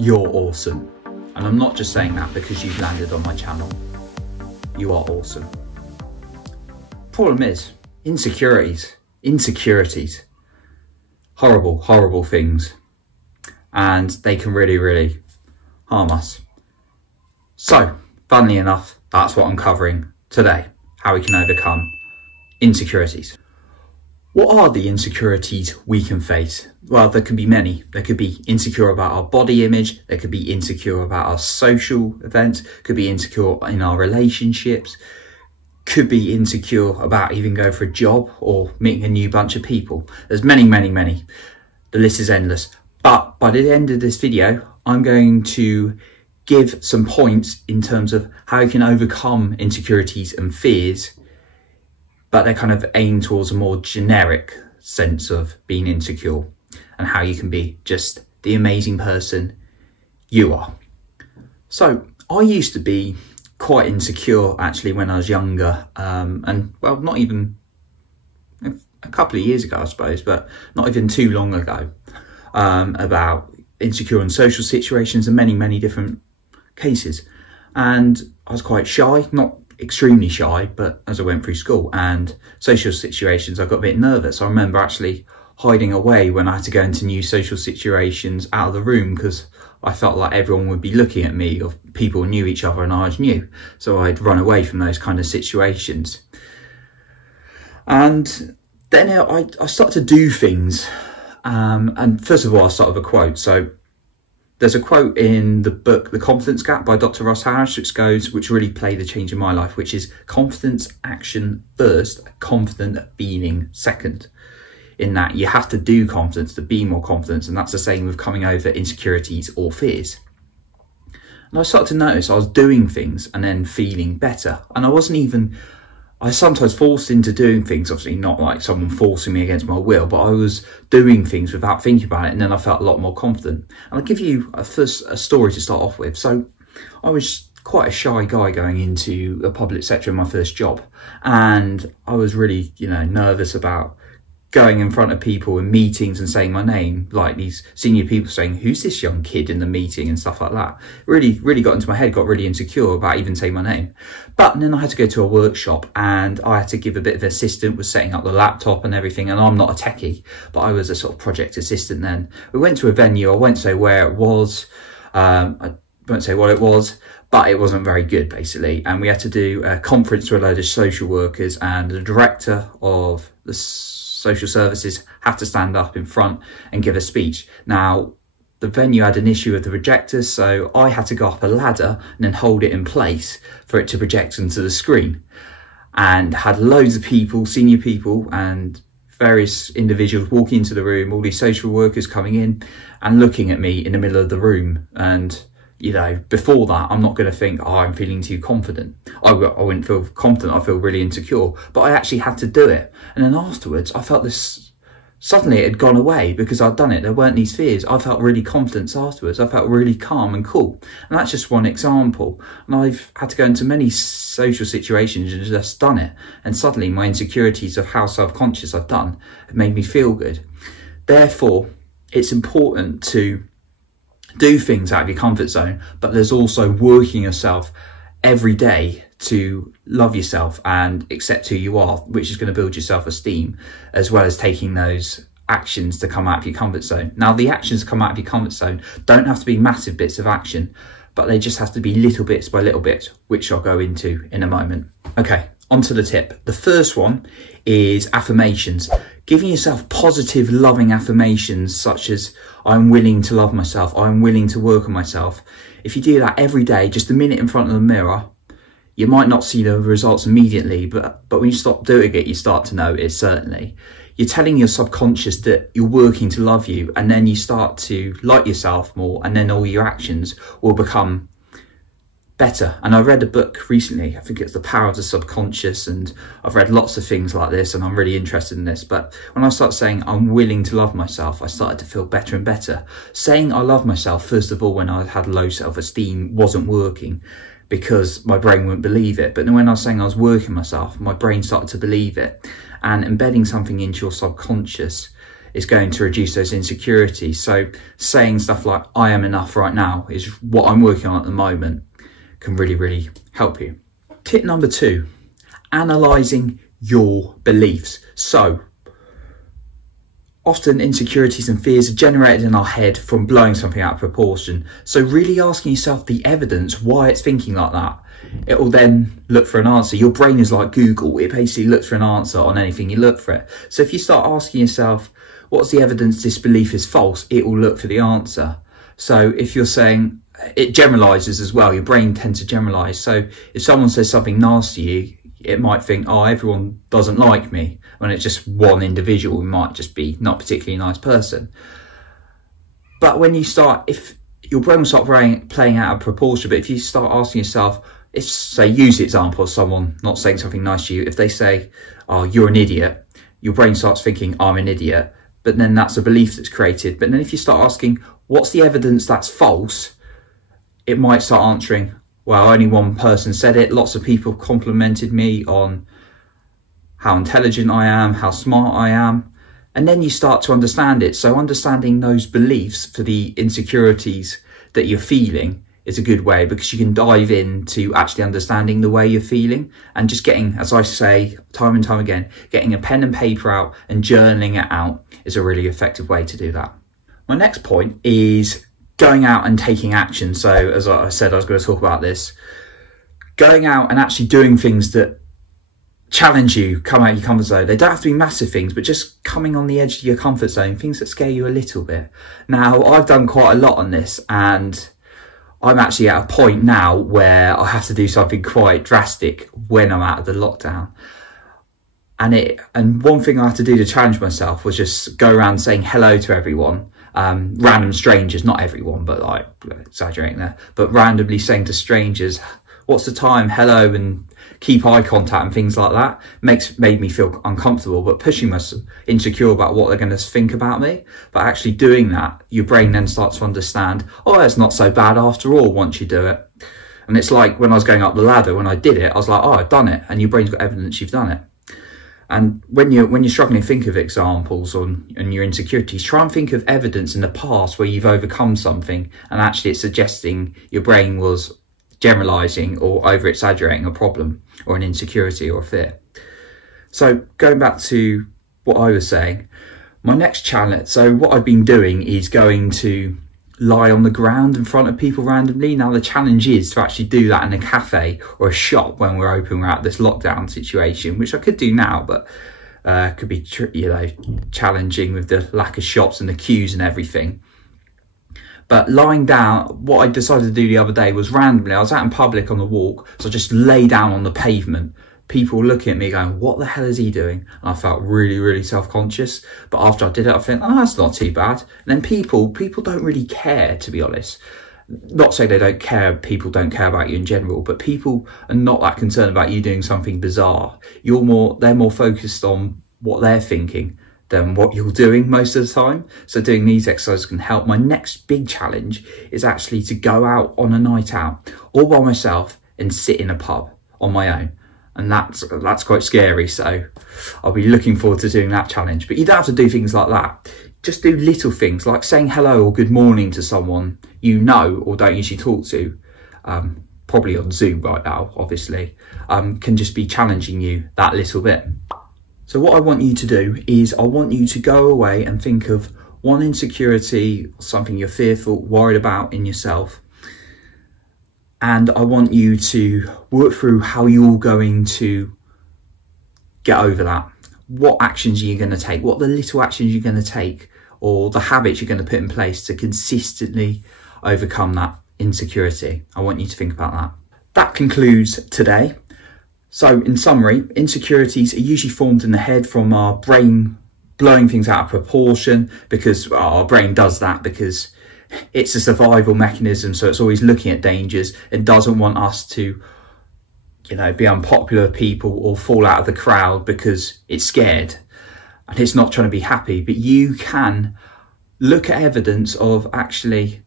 You're awesome. And I'm not just saying that because you've landed on my channel. You are awesome. Problem is, insecurities. Horrible, horrible things. And they can really, really harm us. So, funnily enough, that's what I'm covering today. How we can overcome insecurities. What are the insecurities we can face? Well, there could be many. There could be insecure about our body image. There could be insecure about our social events. Could be insecure in our relationships. Could be insecure about even going for a job or meeting a new bunch of people. There's many, many, many. The list is endless. But by the end of this video, I'm going to give some points in terms of how you can overcome insecurities and fears, but they're kind of aimed towards a more generic sense of being insecure and how you can be just the amazing person you are. So I used to be quite insecure actually when I was younger, and well, not even a couple of years ago, I suppose, but not even too long ago, about insecure in social situations and many, many different cases. And I was quite shy, not extremely shy, but as I went through school and social situations, I got a bit nervous. I remember actually hiding away when I had to go into new social situations out of the room because I felt like everyone would be looking at me, or people knew each other and I was new. So I'd run away from those kind of situations. And then I started to do things. And first of all, I'll start with a quote. So there's a quote in the book, The Confidence Gap by Dr. Ross Harris, which really played the change in my life, which is confidence action first, confident feeling second. In that you have to do confidence to be more confident. And that's the same with coming over insecurities or fears. And I started to notice I was doing things and then feeling better. And I was sometimes forced into doing things, obviously not like someone forcing me against my will, but I was doing things without thinking about it, and then I felt a lot more confident. And I'll give you a story to start off with. So I was quite a shy guy going into the public sector in my first job, and I was really, nervous about going in front of people in meetings and saying my name, like these senior people saying, who's this young kid in the meeting and stuff like that. Really, really got into my head, got really insecure about even saying my name. But then I had to go to a workshop and I had to give a bit of assistance with setting up the laptop and everything. And I'm not a techie, but I was a sort of project assistant then. We went to a venue. I won't say where it was. I won't say what it was, but it wasn't very good basically. And we had to do a conference to a load of social workers, and the director of the social services have to stand up in front and give a speech. Now, the venue had an issue with the projectors, so I had to go up a ladder and then hold it in place for it to project into the screen. And had loads of people, senior people and various individuals walking into the room, all these social workers coming in and looking at me in the middle of the room. And before that, I'm not going to think, oh, I'm feeling too confident. I wouldn't feel confident. I feel really insecure. But I actually had to do it. And then afterwards, I felt this, suddenly it had gone away because I'd done it. There weren't these fears. I felt really confident afterwards. I felt really calm and cool. And that's just one example. And I've had to go into many social situations and just done it. And suddenly my insecurities of how self-conscious I've done have made me feel good. Therefore, it's important to do things out of your comfort zone, but there's also working yourself every day to love yourself and accept who you are, which is going to build your self-esteem, as well as taking those actions to come out of your comfort zone. Now, the actions to come out of your comfort zone don't have to be massive bits of action, but they just have to be little bits by little bits, which I'll go into in a moment. Okay, on to the tip. The first one is affirmations. Giving yourself positive, loving affirmations such as, I'm willing to love myself, I'm willing to work on myself. If you do that every day, just a minute in front of the mirror, you might not see the results immediately, but when you stop doing it, you start to notice, certainly. You're telling your subconscious that you're working to love you, and then you start to like yourself more, and then all your actions will become better. And I read a book recently, I think it's The Power of the Subconscious, and I've read lots of things like this and I'm really interested in this. But when I started saying I'm willing to love myself, I started to feel better and better. Saying I love myself, first of all, when I had low self-esteem, wasn't working because my brain wouldn't believe it. But then when I was saying I was working myself, my brain started to believe it. And embedding something into your subconscious is going to reduce those insecurities. So saying stuff like, I am enough right now is what I'm working on at the moment, can really, really help you. Tip number 2, analysing your beliefs. So often insecurities and fears are generated in our head from blowing something out of proportion. So really asking yourself the evidence why it's thinking like that. It will then look for an answer. Your brain is like Google. It basically looks for an answer on anything you look for it. So if you start asking yourself, what's the evidence this belief is false? It will look for the answer. So if you're saying, it generalizes as well. Your brain tends to generalize. So if someone says something nasty to you, it might think, oh, everyone doesn't like me. When it's just one individual who might just be not a particularly nice person. But when you start, if your brain will start playing out of proportion, but if you start asking yourself, if, say, use the example of someone not saying something nice to you, if they say, oh, you're an idiot, your brain starts thinking, I'm an idiot, but then that's a belief that's created. But then if you start asking, what's the evidence that's false? It might start answering, well, only one person said it. Lots of people complimented me on how intelligent I am, how smart I am. And then you start to understand it. So understanding those beliefs for the insecurities that you're feeling is a good way, because you can dive into actually understanding the way you're feeling, and just getting, as I say time and time again, getting a pen and paper out and journaling it out is a really effective way to do that. My next point is going out and taking action. So as I said, I was going to talk about this. Going out and actually doing things that challenge you, come out of your comfort zone. They don't have to be massive things, but just coming on the edge of your comfort zone, things that scare you a little bit. Now, I've done quite a lot on this, and I'm actually at a point now where I have to do something quite drastic when I'm out of the lockdown. And one thing I had to do to challenge myself was just go around saying hello to everyone, random strangers, not everyone, but like exaggerating there, but randomly saying to strangers, what's the time, hello, and keep eye contact and things like that. Made me feel uncomfortable, but pushing myself, insecure about what they're going to think about me. But actually doing that, your brain then starts to understand, oh, it's not so bad after all once you do it. And it's like when I was going up the ladder, when I did it, I was like, oh, I've done it. And your brain's got evidence you've done it. And when you're struggling to think of examples on your insecurities, try and think of evidence in the past where you've overcome something, and actually it's suggesting your brain was generalizing or over exaggerating a problem or an insecurity or a fear. So going back to what I was saying, my next challenge, so what I've been doing is going to lie on the ground in front of people randomly. Now the challenge is to actually do that in a cafe or a shop when we're open, we're out of this lockdown situation, which I could do now, but could be challenging with the lack of shops and the queues and everything. But lying down, what I decided to do the other day was randomly, I was out in public on the walk, so I just lay down on the pavement. People looking at me going, what the hell is he doing? And I felt really, really self-conscious. But after I did it, I think, oh, that's not too bad. And then people don't really care, to be honest. Not say they don't care, people don't care about you in general, but people are not that concerned about you doing something bizarre. They're more focused on what they're thinking than what you're doing most of the time. So doing these exercises can help. My next big challenge is actually to go out on a night out all by myself and sit in a pub on my own. And that's quite scary. So I'll be looking forward to doing that challenge. But you don't have to do things like that. Just do little things like saying hello or good morning to someone you know or don't usually talk to. Probably on Zoom right now, obviously, can just be challenging you that little bit. So what I want you to do is I want you to go away and think of one insecurity, something you're fearful, worried about in yourself. And I want you to work through how you're going to get over that. What actions are you going to take? What are the little actions you're going to take, or the habits you're going to put in place to consistently overcome that insecurity? I want you to think about that. That concludes today. So in summary, insecurities are usually formed in the head from our brain blowing things out of proportion, because our brain does that because it's a survival mechanism. So it's always looking at dangers and doesn't want us to, be unpopular with people or fall out of the crowd because it's scared and it's not trying to be happy. But you can look at evidence of actually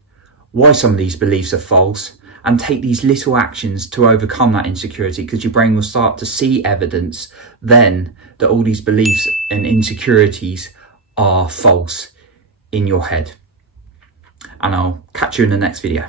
why some of these beliefs are false and take these little actions to overcome that insecurity, because your brain will start to see evidence then that all these beliefs and insecurities are false in your head. And I'll catch you in the next video.